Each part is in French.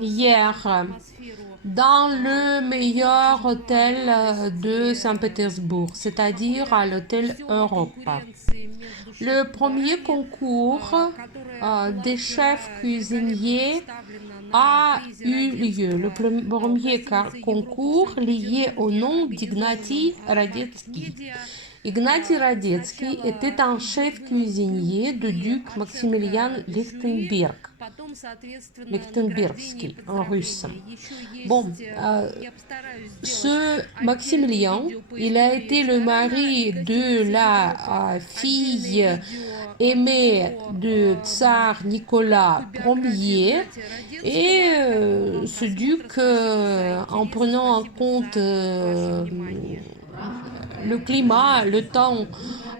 hier dans le meilleur hôtel de Saint-Pétersbourg, c'est-à-dire à l'hôtel Europe. Le premier concours des chefs cuisiniers a eu lieu. Le premier concours lié au nom d'Ignati Radetzky. Ignati Radetzky était un chef cuisinier du duc Maximilien Lichtenbergski en russe. Bon, ce Maximilien, il a été le mari de la fille aimée de tsar Nicolas Ier et ce duc, en prenant en compte le climat, le temps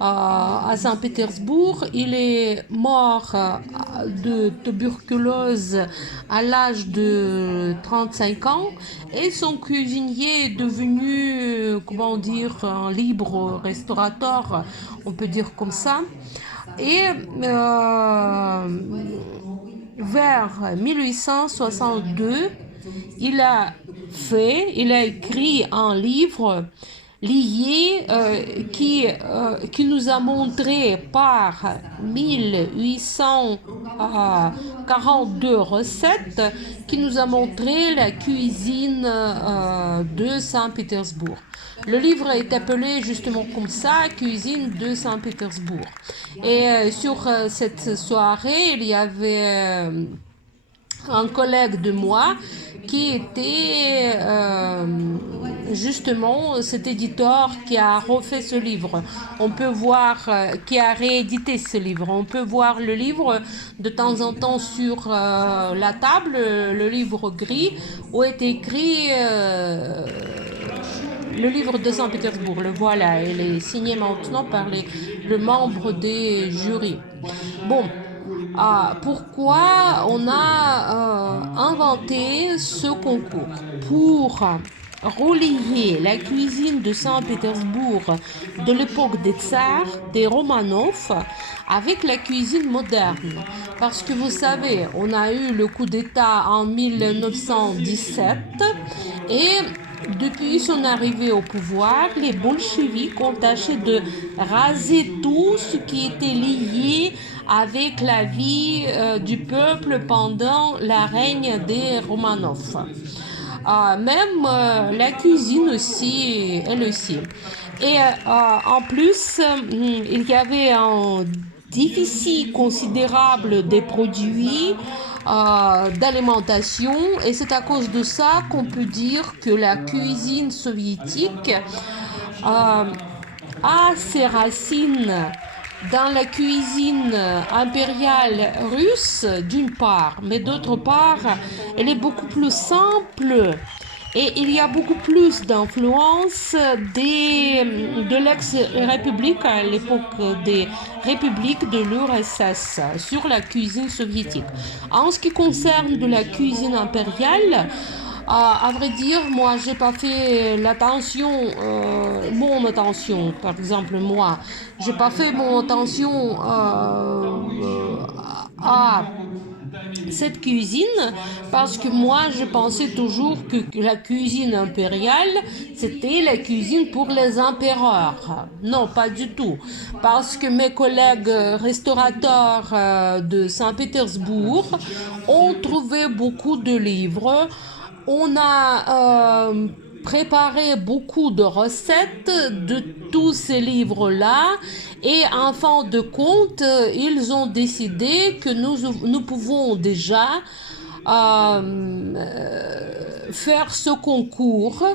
à Saint-Pétersbourg, il est mort de tuberculose à l'âge de 35 ans et son cuisinier est devenu, comment dire, un libre restaurateur, on peut dire comme ça. Et vers 1862, il a écrit un livre lié qui nous a montré par 1842 recettes qui nous a montré la cuisine de Saint-Pétersbourg. Le livre est appelé justement comme ça, Cuisine de Saint-Pétersbourg. Et sur cette soirée, il y avait un collègue de moi qui était justement cet éditeur qui a refait ce livre. On peut voir, qui a réédité ce livre. On peut voir le livre de temps en temps sur la table, le livre gris, où est écrit le livre de Saint-Pétersbourg. Le voilà, il est signé maintenant par le membre des jurys. Bon. Pourquoi on a inventé ce concours? Pour relier la cuisine de Saint-Pétersbourg de l'époque des tsars, des Romanov, avec la cuisine moderne. Parce que vous savez, on a eu le coup d'État en 1917 et depuis son arrivée au pouvoir, les bolcheviks ont tâché de raser tout ce qui était lié avec la vie du peuple pendant la règne des Romanov. Même la cuisine aussi, elle aussi. Et en plus, il y avait un déficit considérable des produits d'alimentation et c'est à cause de ça qu'on peut dire que la cuisine soviétique a ses racines dans la cuisine impériale russe d'une part, mais d'autre part, elle est beaucoup plus simple et il y a beaucoup plus d'influence de l'ex-république à l'époque des républiques de l'URSS sur la cuisine soviétique. En ce qui concerne de la cuisine impériale, à vrai dire, moi, j'ai pas fait mon attention, par exemple, moi, j'ai pas fait mon attention à cette cuisine parce que moi, je pensais toujours que la cuisine impériale, c'était la cuisine pour les empereurs. Non, pas du tout. Parce que mes collègues restaurateurs de Saint-Pétersbourg ont trouvé beaucoup de livres. On a préparé beaucoup de recettes de tous ces livres-là et en fin de compte, ils ont décidé que nous pouvons déjà faire ce concours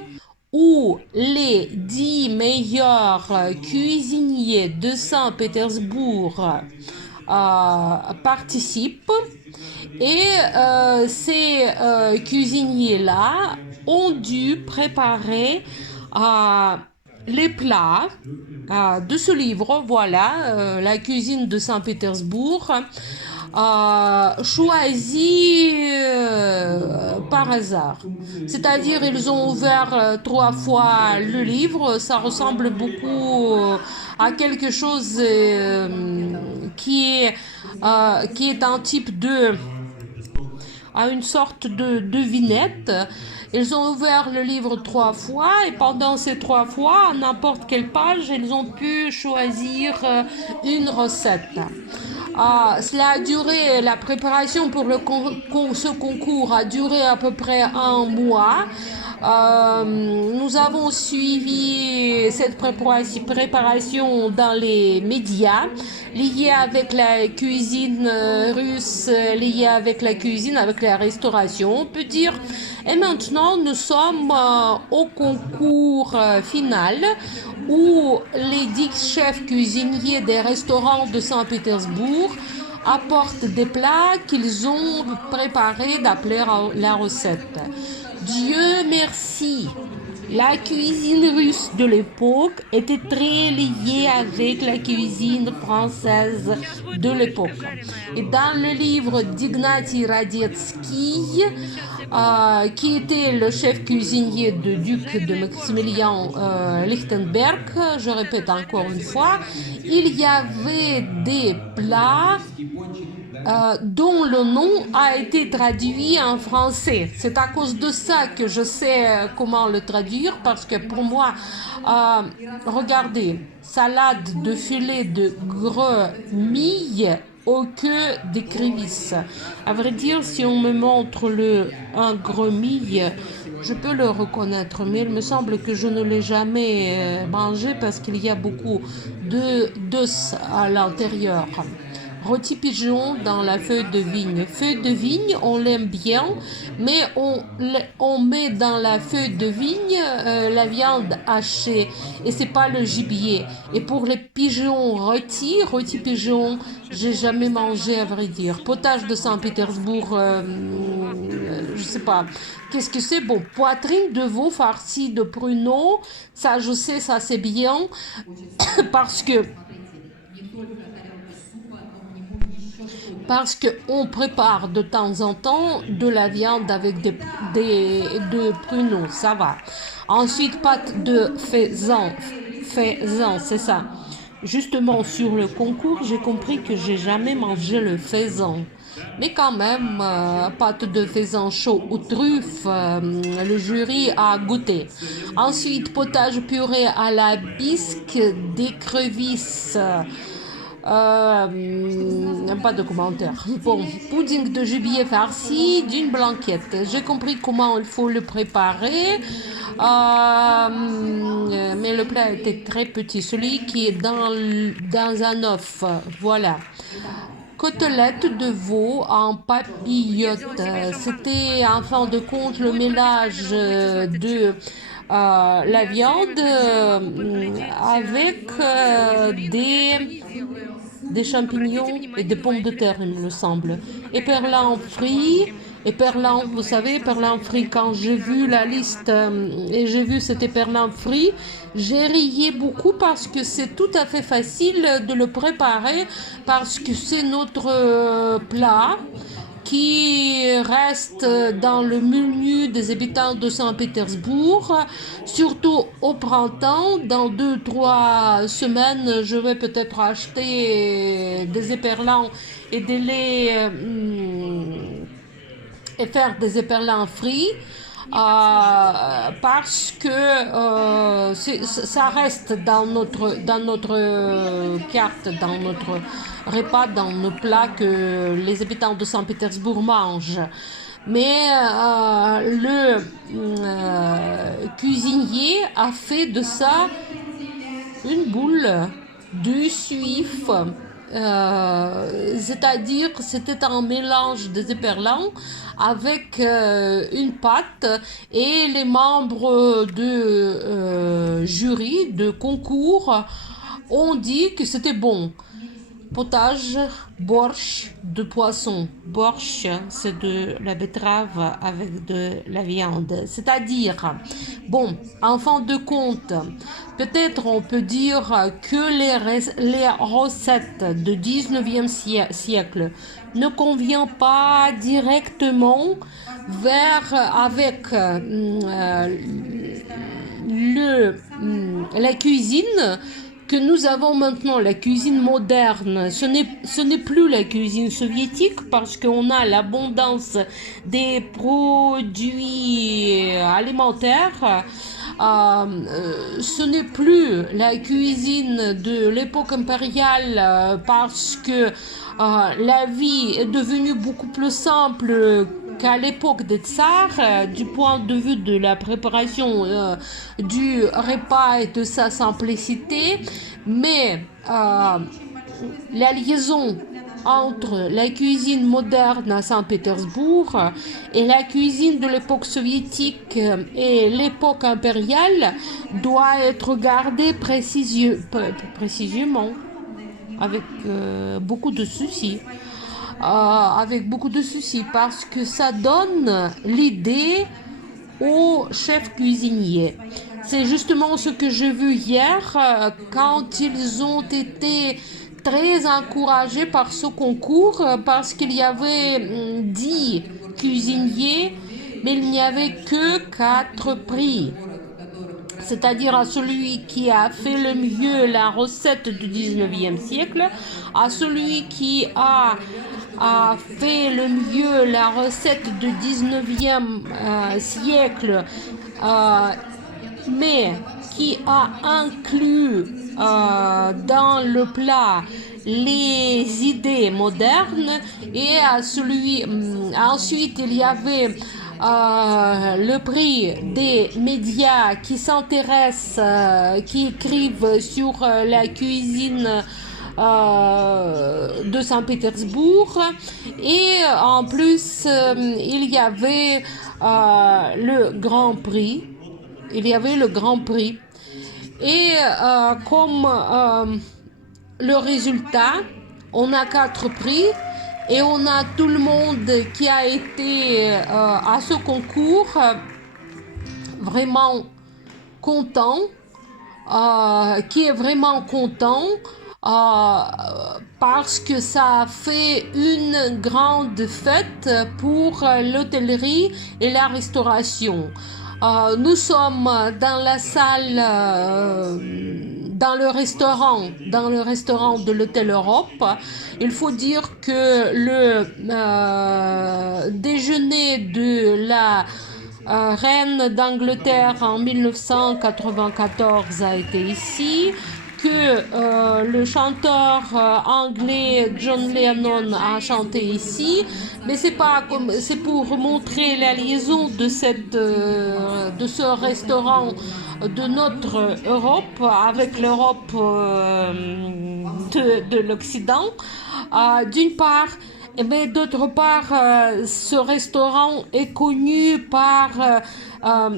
où les 10 meilleurs cuisiniers de Saint-Pétersbourg participent. Et ces cuisiniers-là ont dû préparer les plats de ce livre, voilà, la cuisine de Saint-Pétersbourg, choisis par hasard. C'est-à-dire, ils ont ouvert 3 fois le livre, ça ressemble beaucoup à quelque chose qui est un type de à une sorte de devinette. Ils ont ouvert le livre 3 fois et pendant ces 3 fois, à n'importe quelle page, ils ont pu choisir une recette. Cela a duré, la préparation pour ce concours a duré à peu près un mois. Nous avons suivi cette préparation dans les médias, liés avec la cuisine russe, liés avec la cuisine, avec la restauration, on peut dire. Et maintenant, nous sommes au concours final où les 10 chefs cuisiniers des restaurants de Saint-Pétersbourg apportent des plats qu'ils ont préparés d'après la recette. Dieu merci, la cuisine russe de l'époque était très liée avec la cuisine française de l'époque. Et dans le livre d'Ignati Radetzky, qui était le chef cuisinier du duc de Maximilien Lichtenberg, je répète encore une fois, il y avait des plats dont le nom a été traduit en français. C'est à cause de ça que je sais comment le traduire, parce que pour moi, regardez, salade de filet de grenouille au queue d'écrevisse. À vrai dire, si on me montre un grenouille, je peux le reconnaître, mais il me semble que je ne l'ai jamais mangé parce qu'il y a beaucoup d'os à l'intérieur. Rôti pigeon dans la feuille de vigne. Feuille de vigne, on l'aime bien, mais on met dans la feuille de vigne la viande hachée et c'est pas le gibier. Et pour les pigeons rôti pigeon, j'ai jamais mangé à vrai dire. Potage de Saint-Pétersbourg, je sais pas. Qu'est-ce que c'est? Bon, poitrine de veau farcie de pruneaux, ça je sais, ça c'est bien parce qu'on prépare de temps en temps de la viande avec de pruneaux, ça va. Ensuite, pâte de faisan, c'est ça. Justement, sur le concours, j'ai compris que j'ai jamais mangé le faisan. Mais quand même, pâte de faisan chaud ou truffe, le jury a goûté. Ensuite, potage purée à la bisque d'écrevisse. Pas de commentaires. Bon, pudding de gibier farci d'une blanquette. J'ai compris comment il faut le préparer. Mais le plat était très petit. Celui qui est dans un œuf. Voilà. Côtelette de veau en papillote. C'était en fin de compte le mélange de la viande avec des champignons et des pommes de terre, il me semble. Éperlans frits. Éperlans, vous savez, éperlans frits, quand j'ai vu la liste et j'ai vu cet éperlan frit, j'ai rié beaucoup parce que c'est tout à fait facile de le préparer parce que c'est notre plat qui reste dans le menu des habitants de Saint-Pétersbourg, surtout au printemps. Dans 2-3 semaines, je vais peut-être acheter des éperlans et des laits et faire des éperlans frits. Parce que ça reste dans notre carte, dans notre repas, dans nos plats que les habitants de Saint-Pétersbourg mangent. Mais le cuisinier a fait de ça une boule du suif. C'est-à-dire que c'était un mélange des éperlans avec une pâte et les membres de jury de concours ont dit que c'était bon. Potage, borsch de poisson. Borsch, c'est de la betterave avec de la viande. C'est-à-dire, bon, en fin de compte, peut-être on peut dire que les recettes du 19e siècle ne conviennent pas directement avec la cuisine que nous avons maintenant la cuisine moderne, ce n'est plus la cuisine soviétique parce qu'on a l'abondance des produits alimentaires. Ce n'est plus la cuisine de l'époque impériale parce que la vie est devenue beaucoup plus simple qu'à l'époque des tsars, du point de vue de la préparation du repas et de sa simplicité, mais la liaison entre la cuisine moderne à Saint-Pétersbourg et la cuisine de l'époque soviétique et l'époque impériale doit être gardée précisément, avec beaucoup de soucis. Parce que ça donne l'idée aux chefs cuisiniers. C'est justement ce que j'ai vu hier quand ils ont été très encouragés par ce concours parce qu'il y avait 10 cuisiniers, mais il n'y avait que 4 prix. C'est-à-dire à celui qui a fait le mieux la recette du 19e siècle, à celui qui a fait le mieux la recette du 19e siècle, mais qui a inclus dans le plat les idées modernes, et à celui ensuite il y avait le prix des médias qui s'intéressent, qui écrivent sur la cuisine de Saint-Pétersbourg, et en plus il y avait le Grand Prix. Et comme le résultat, on a 4 prix et on a tout le monde qui a été à ce concours vraiment content, qui est vraiment content parce que ça a fait une grande fête pour l'hôtellerie et la restauration. Nous sommes dans la salle, dans le restaurant de l'Hôtel Europe. Il faut dire que le déjeuner de la reine d'Angleterre en 1994 a été ici, que le chanteur anglais John Lennon a chanté ici, mais c'est pour montrer la liaison de ce restaurant de notre Europe avec l'Europe de l'Occident, d'une part. Mais d'autre part, ce restaurant est connu à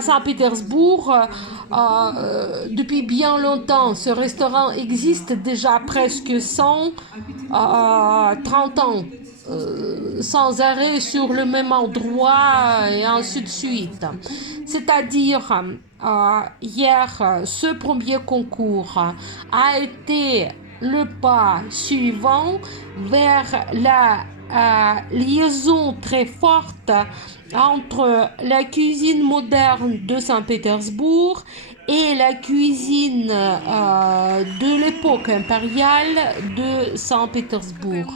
Saint-Pétersbourg depuis bien longtemps. Ce restaurant existe déjà presque 130 ans, sans arrêt sur le même endroit et ainsi de suite. C'est-à-dire, hier, ce premier concours a été le pas suivant vers la liaison très forte entre la cuisine moderne de Saint-Pétersbourg et la cuisine de l'époque impériale de Saint-Pétersbourg.